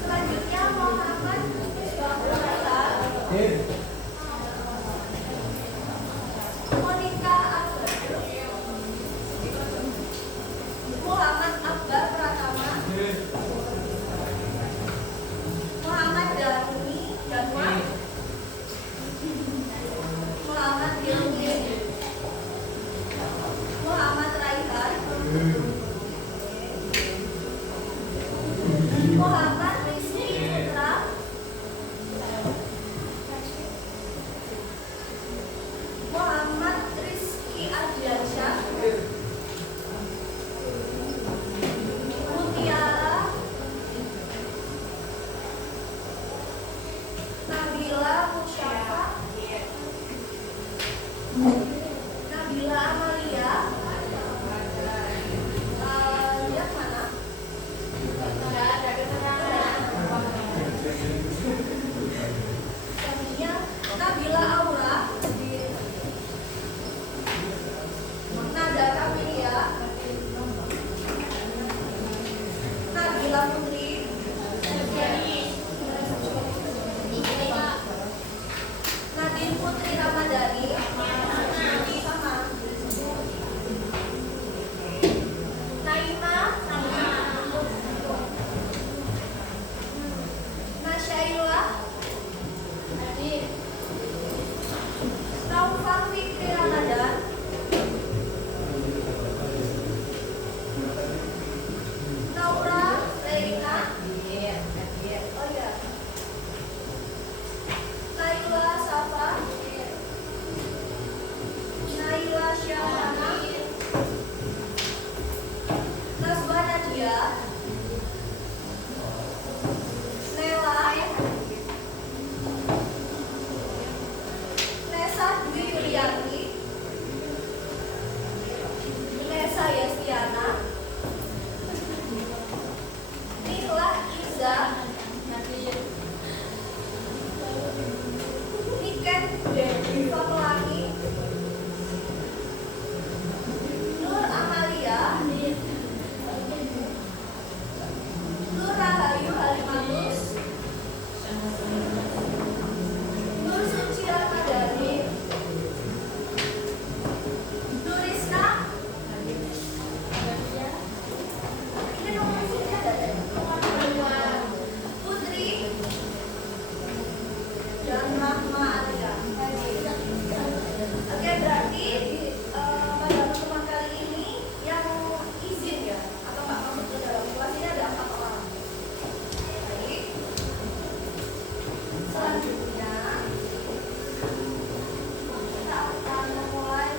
Selanjutnya Muhammad Monica Akbar. Muhammad Akbar Pratama. Muhammad Daruni Danwa. Muhammad Hilmi. Muhammad Raihan. Muhammad Rizky Putra. Muhammad Rizky Ardiansyah. Mutiara. Nabila Musyafa. Nabila Amalia. Yang mana? Selanjutnya Nabila Aura. Nada Kamelia. Nabila Putri. Nadine Putri Ramadhani. Sama. Naima. Nasyaila. Taufan Fikri Ramadan. Naura Reina. Oh ya. Naila Safa. Naila Syahana. Nasba Nadia. Nela. Nesa Dwi Yulianti. Nesa Yastiana. Nila Iza. Niken Dewi Pelangi. Nur Amalia. Nur Rahayu Halimatus. Nur Suci Ramadhani. Nurisna. Ini nomor sini ada deh. Putri dan Rahma Alia. Oke, berarti pada pertemuan kali ini yang izin ya atau nggak masuk ke dalam kelas ini ada 4 orang. Baik. Selanjutnya kita akan memulai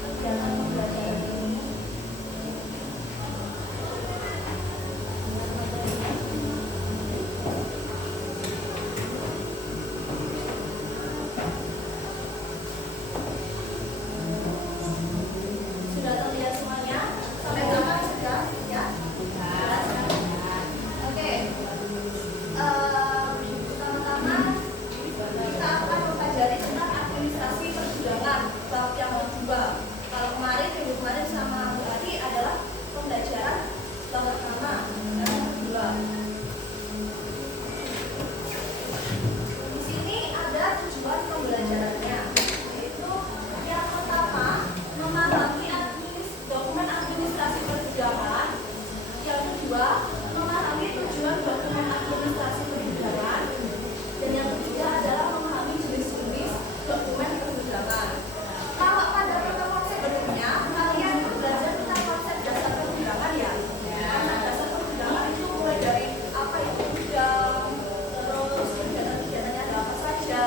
kegiatan pembelajaran ini. Sudah terlihat semuanya? Sampai kapan sudah? Ya? Oke. Pertama-tama kita akan mempelajari tentang administrasi persidangan bab yang kedua. Kalau minggu kemarin sama Bu Adi adalah pembelajaran bab pertama dan kedua. Di sini ada tujuan pembelajarannya, yaitu yang pertama memahami dokumen administrasi persidangan, yang kedua memahami tujuan dokumen administrasi persidangan, dan yang ketiga adalah memahami jenis-jenis dokumen persidangan. Kalau pada pertemuan sebelumnya kalian belajar tentang konsep dasar persidangan ya. Konsep dasar persidangan itu mulai dari apa yang sidang, terus kegiatan-kegiatannya ada apa saja,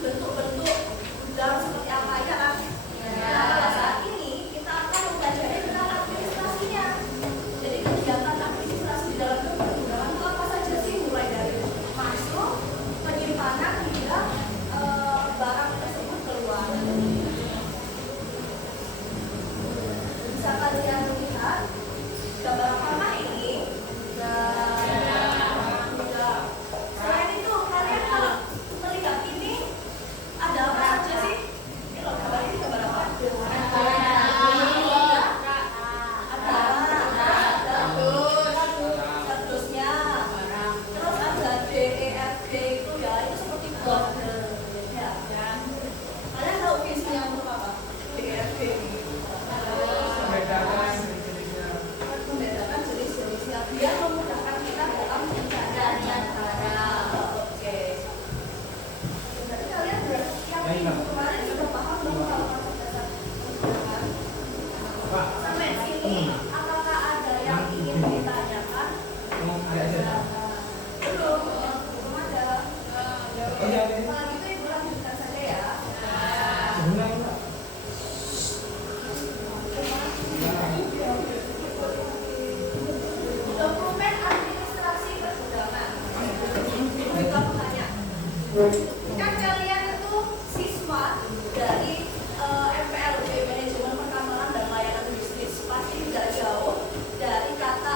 bentuk-bentuk sidang seperti apa ya kan. Nah, pada saat ini kita akan mempelajari tentang administrasinya. Jadi kegiatan administrasi ditanyakan belum ada. Kalau gitu ibu lanjutkan saja ya. Dokumen administrasi persidangan. Ibu kamu tanya. Kan kalian itu siswa dari MPLB Manajemen Perkantoran dan Layanan Bisnis, pasti tidak jauh dari kata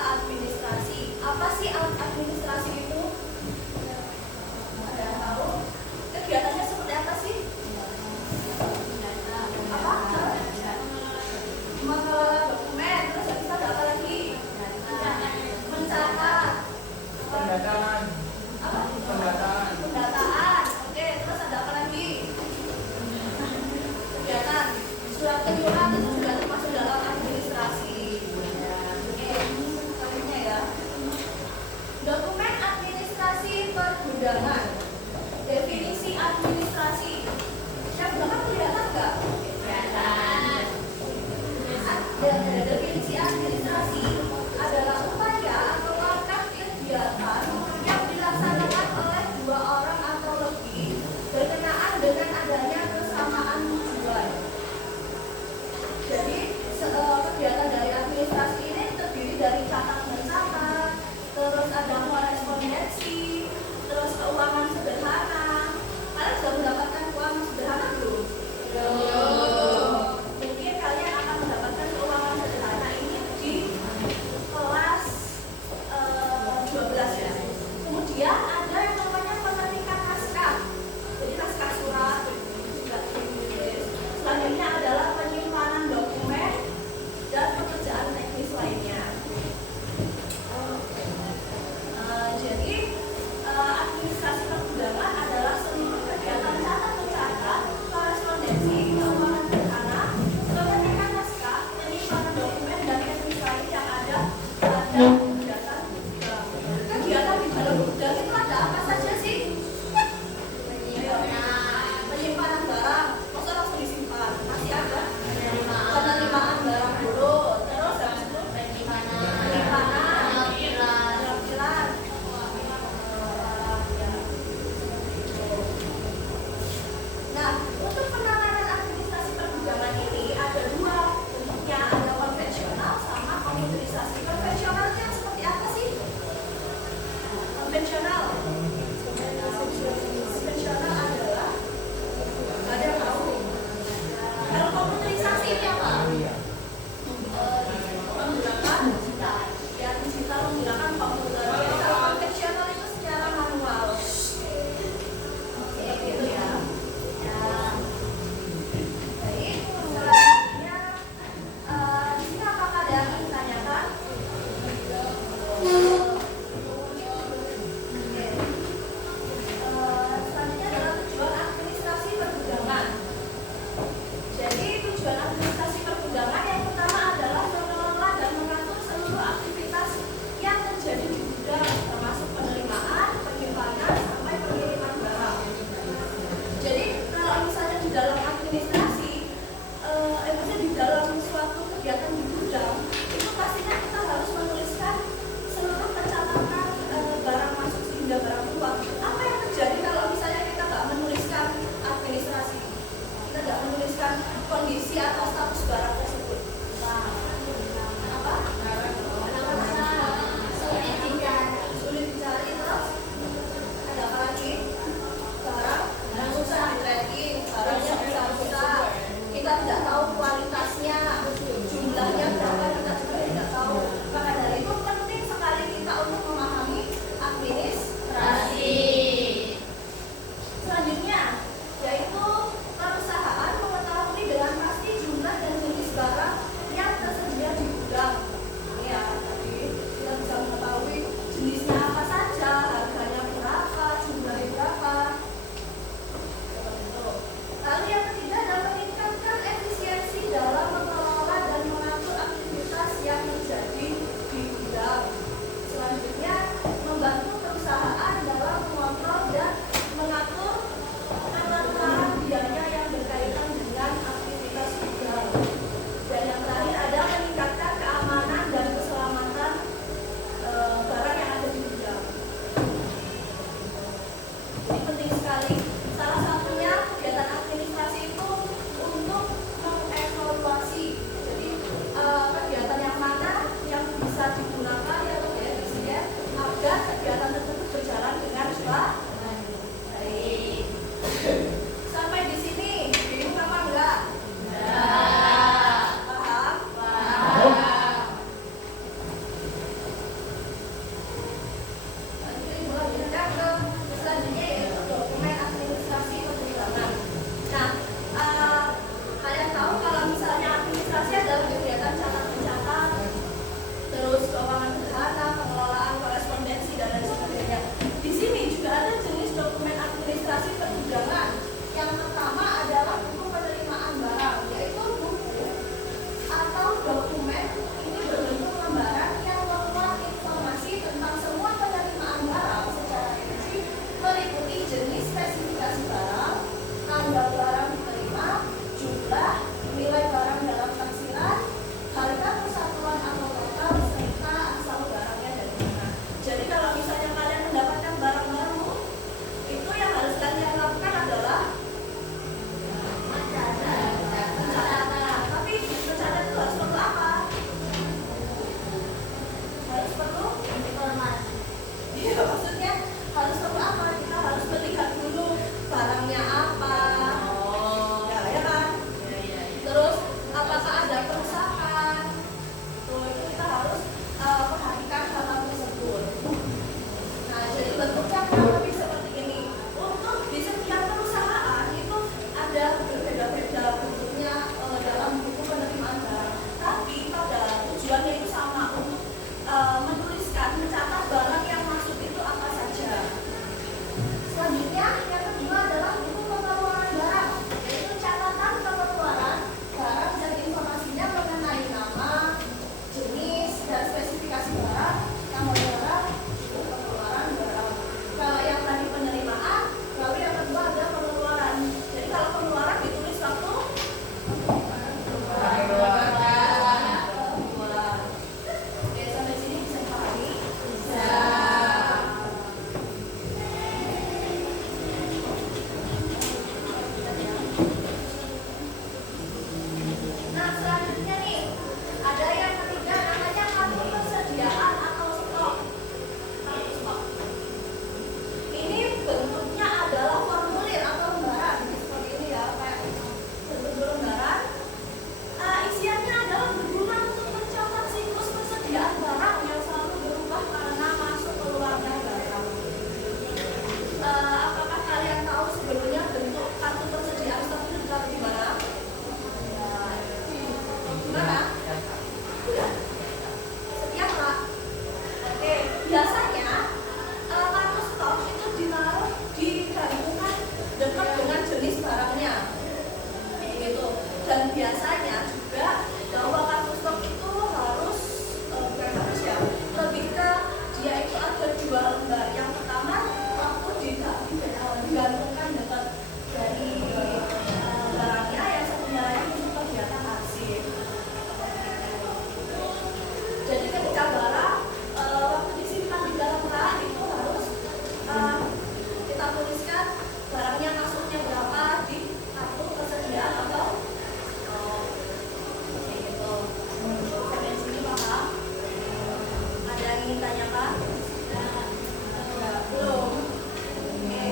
biasanya kartu stok itu ditaruh di gantungan dekat dengan jenis barangnya, gitu. Dan biasanya juga bahwa kartu stok itu harus bukan harus ya, lebih ke dia itu ada dua lembar. Yang pertama waktu digantungkan dekat dari barangnya, yang satunya lagi untuk kegiatan arsip. Jadi ketika barang waktu disimpan di dalam rak itu harus kita tuliskan barangnya masuknya berapa di kartu persediaan atau kayak gitu. Sampai sini paham? Ada yang ingin tanyakan? Belum. Oke.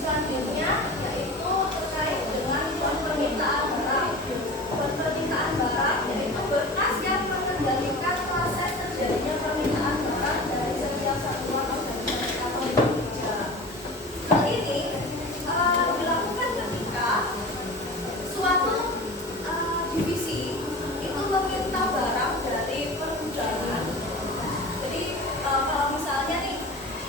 Selanjutnya yaitu terkait dengan permintaan barang. Permintaan barang yaitu berkas yang mengendalikan proses terjadinya permintaan barang dari setiap satuan organisasi atau lembaga. Hal ini dilakukan ketika suatu divisi itu meminta barang dari pergudangan. Jadi kalau misalnya nih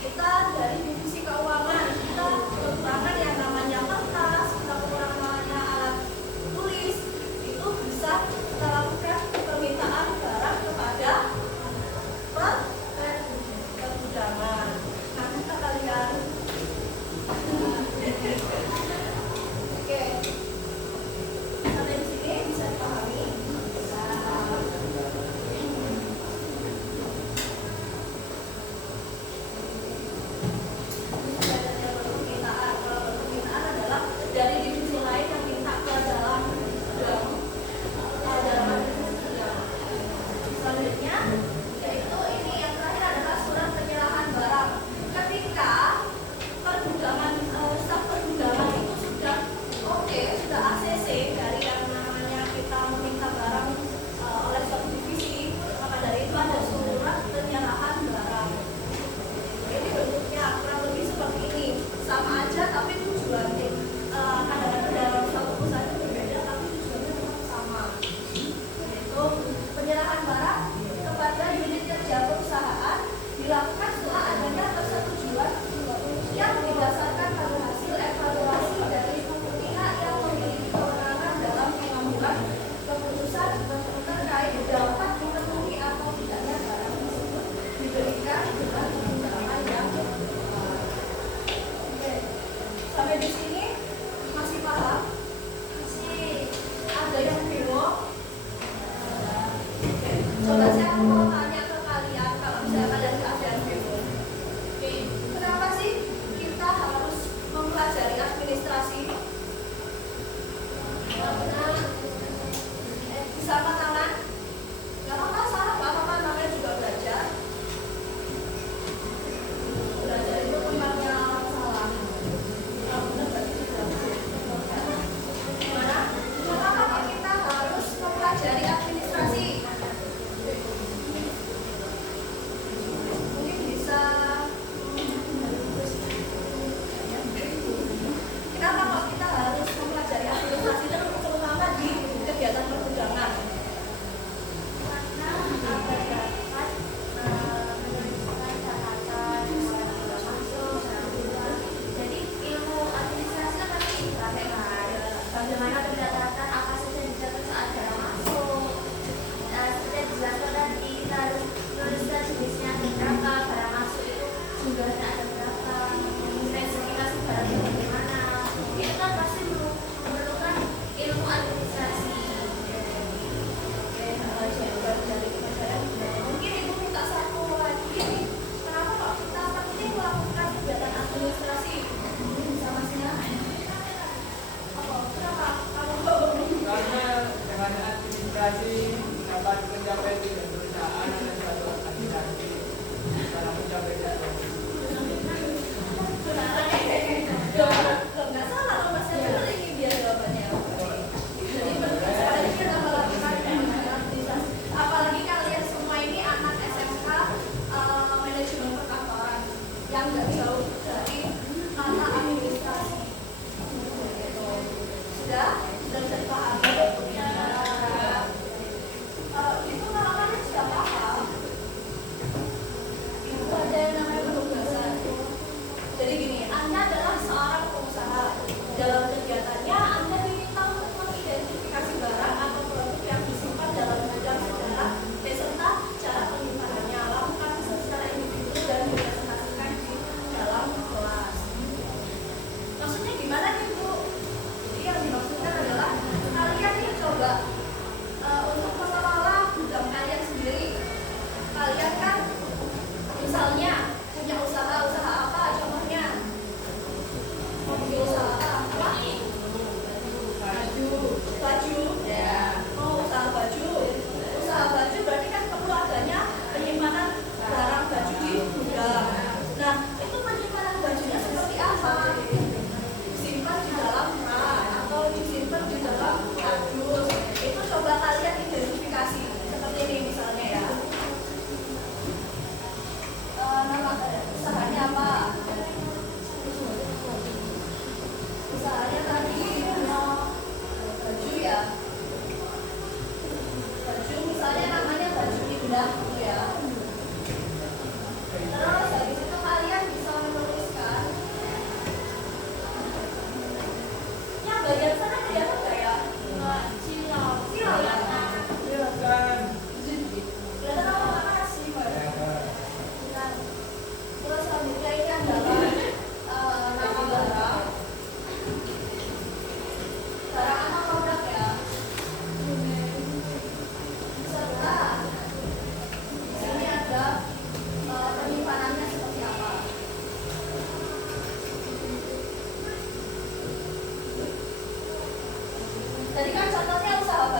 kita dari divisi keuangan kita kekurangan yang namanya kertas, kita kekurangannya alat tulis, itu bisa kita lakukan permintaan barang kepada pergudangan. Nah, kita kalian oke, sampai di sini bisa dipahami? Permintaan adalah dari divisi lain yang minta ke dalam gudang, selanjutnya yaitu ini yang terakhir adalah surat penyerahan barang. Ketika pergudangan staf pergudangan itu sudah oke, sudah ACC dari yang namanya kita meminta barang oleh suatu divisi, maka dari itu ada surat penyerahan barang. Ini bentuknya kurang lebih seperti ini, sama aja tapi tujuannya kadang-kadang dalam suatu perusahaan itu berbeda tapi tujuannya tetap sama, yaitu penyerahan barang kepada unit kerja perusahaan dilakukan setelah adanya persetujuan yang didasarkan pada hasil evaluasi dari pihak yang memiliki kewenangan dalam pengambilan keputusan terkait dapat dipenuhi atau tidaknya barang tersebut diberikan dengan penggunaan yang oke. Sampai di sini masih paham? Masih ada yang bingung? Oke. Coba saya mau tanya ke kalian, kalau misalnya kalian ada yang bingung. Oke. Kenapa sih kita harus mempelajari administrasi? Bisa angkat tangan? Gak apa-apa, salah, gak apa-apa, namanya juga belajar. Belajar itu tempatnya salah. Benar.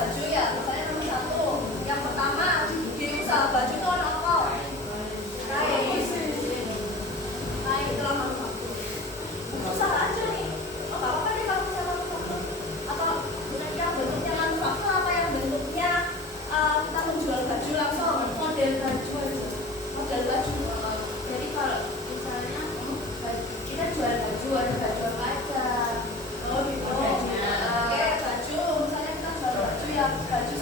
baju ya, misalnya nomor satu. Yang pertama di usaha baju itu ono apa? Kain. Kain itu nomor satu. Usaha aja nih. Oh, nggak apa-apa deh kalau misalnya nomor satu. Atau yang bentuknya nomor satu apa yang bentuknya kita menjual baju langsung model baju aja. Model baju. Jadi kalau misalnya kita jual baju, ada baju apa aja. Oh gitu. Oke, baju. Misalnya kita jual baju ya, baju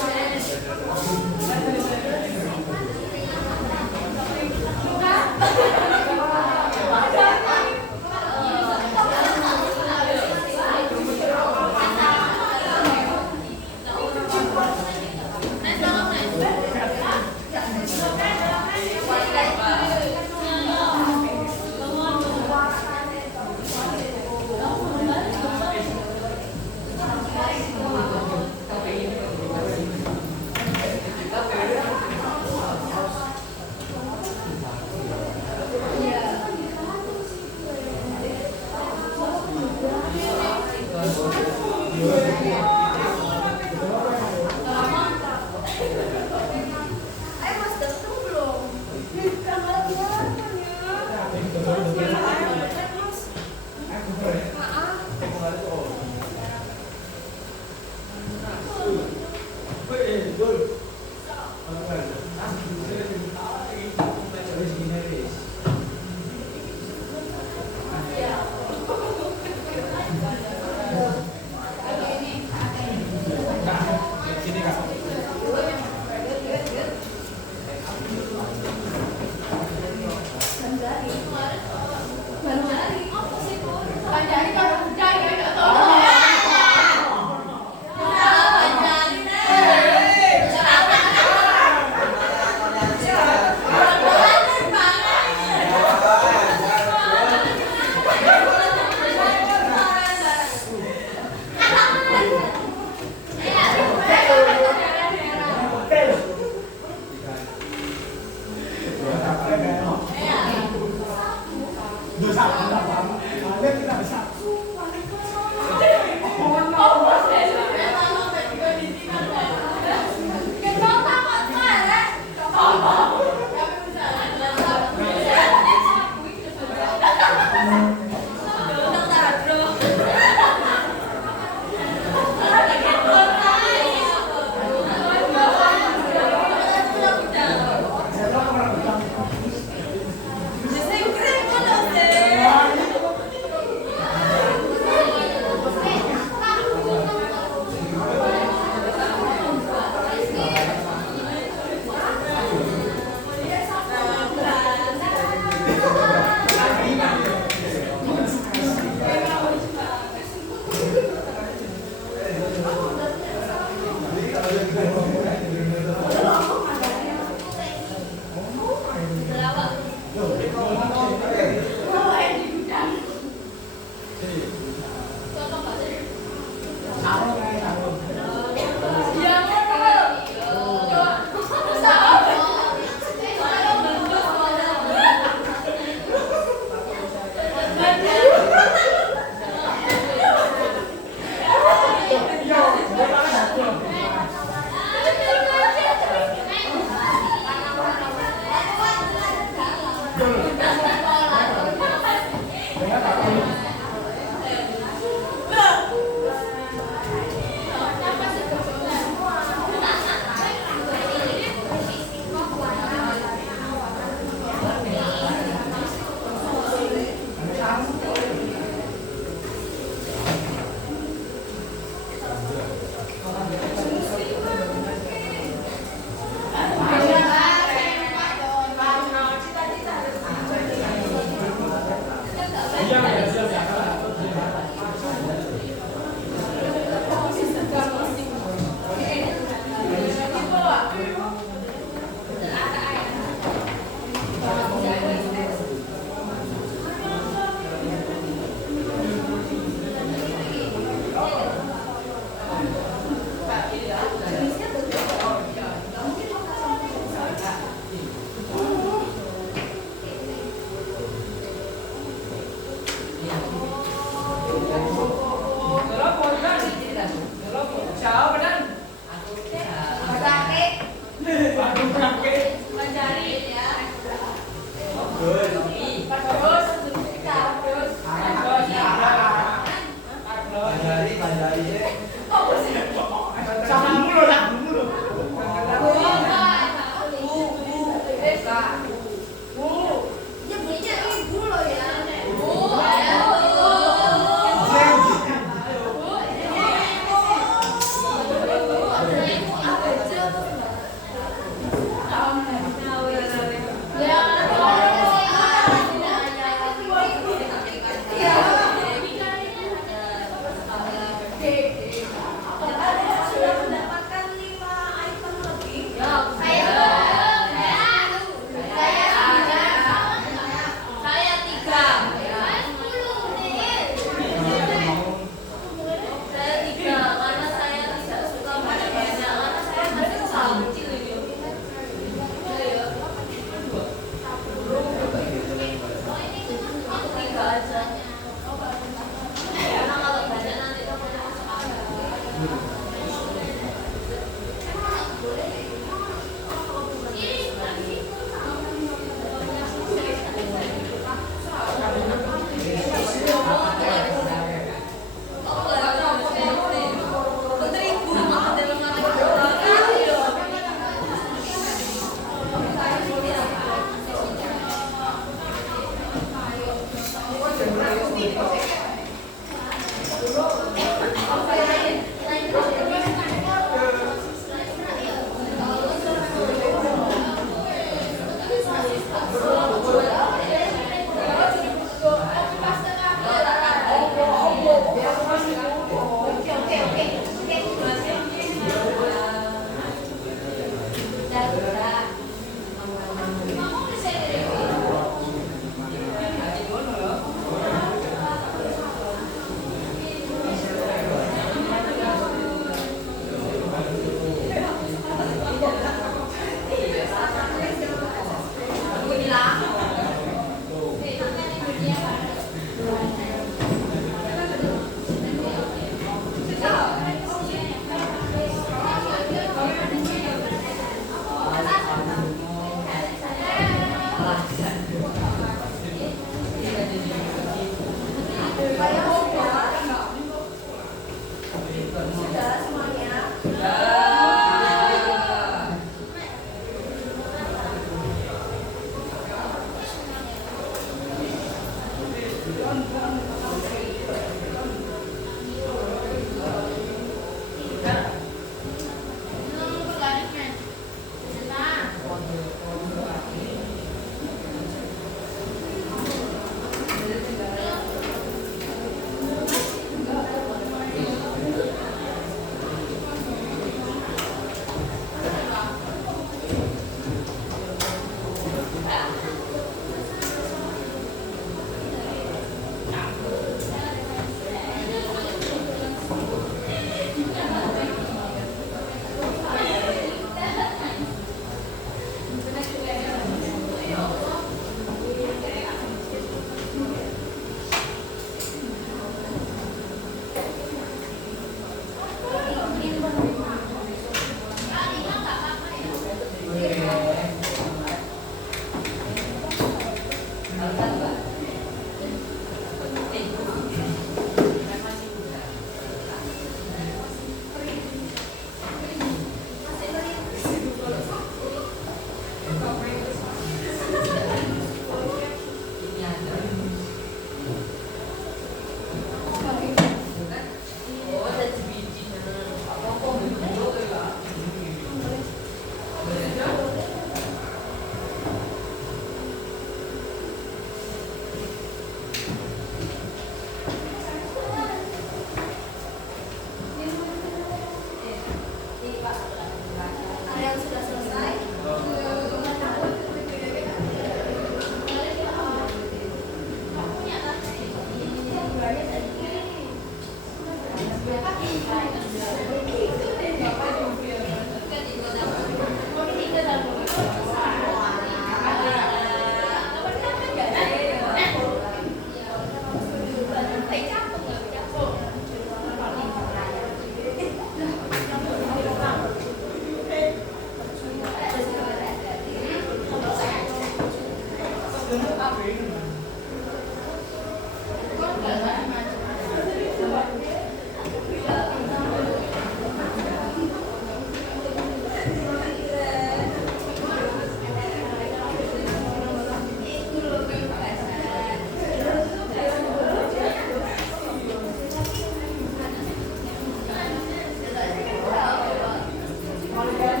Nah,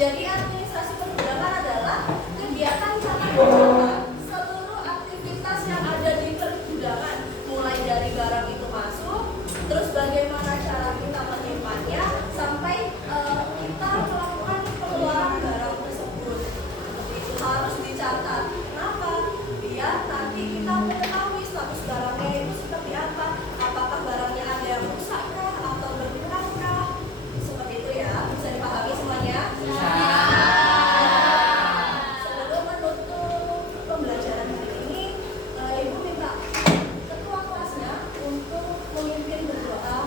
Jadi administrasi perbudakan adalah kegiatan cara menjaga seluruh aktivitas yang ada di perbudakan, mulai dari barang itu masuk, terus bagaimana cara kita menyimpannya, sampai kita melakukan pengeluaran barang tersebut. Itu harus dicatat. Kenapa? Biar nanti kita mengetahui status barangnya itu seperti apa. Apakah barangnya ada yang rusak kah atau berkurang kah? Seperti itu ya. Bisa dipahami semuanya? Sebelum menutup pembelajaran hari ini, Ibu minta ketua kelasnya untuk memimpin berdoa.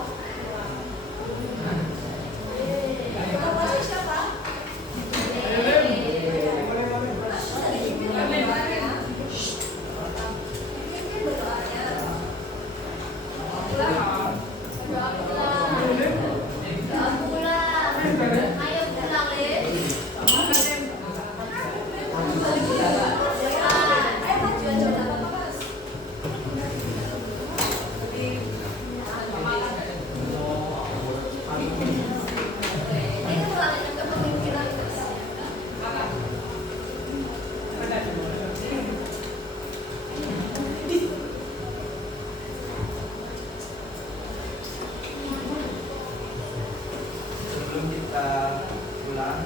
Ketua kelasnya siapa? Sebelum kita pulang,